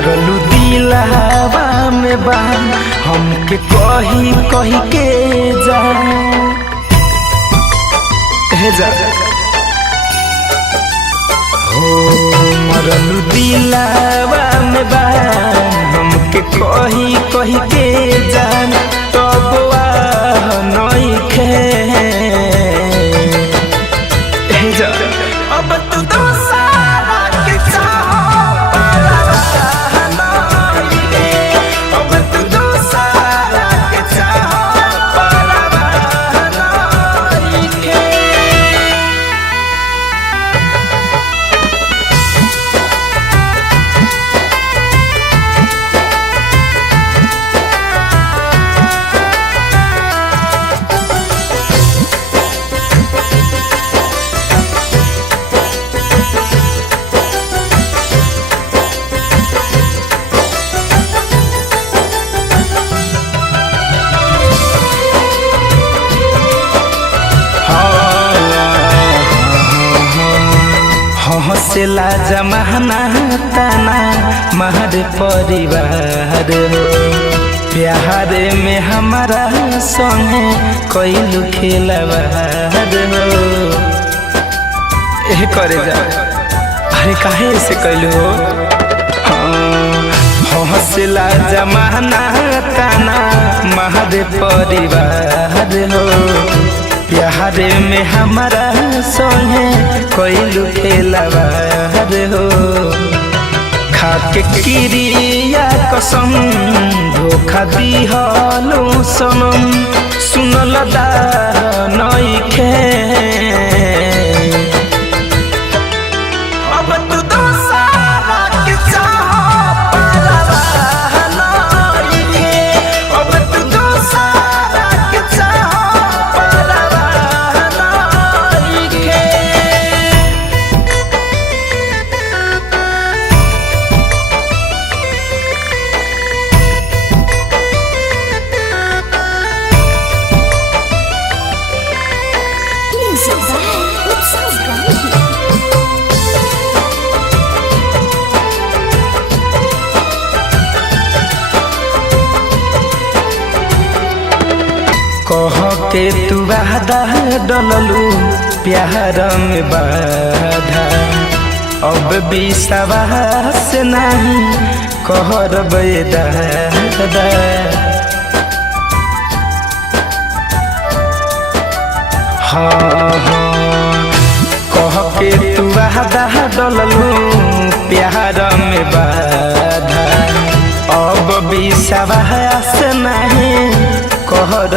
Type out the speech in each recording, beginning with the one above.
मरलू दिलवा में बान हमके कही कही के जा हो मरलू दिलवा में बान हमके कही कही के जान तब नइखे अब तू दोसारा के चाहो परवाह नइखे अब तू दोसारा के चाहो परवाह नइखे हंसेला जमाना ताना महर परिवार हो प्यार में हमारा संगे कैलू खेलवार हो करे जा अरे काहे से कैलू हो हंसेला जमाना ताना महर परिवार हो प्यार में हमारा संगे कैलू खेलवार हो खाके क्रिया कसम धोखा दिहलू सनम सुनल दा नइखे अब तू दोसारा के चाहो परवाह नइखे अब तू दोसारा के चाहो कह के तू वादा डललू प्यार में बाधा अब विश्वास नहीं कहर दादा हाँ कह के तू वादा डललू प्यार में बाधा अब विश्वास नहीं कहर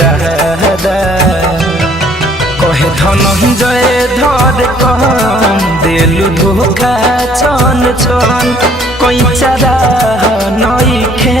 दादा कहे धनंजय धर कह दिलु धोखा छन छन कोई चारा नइखे।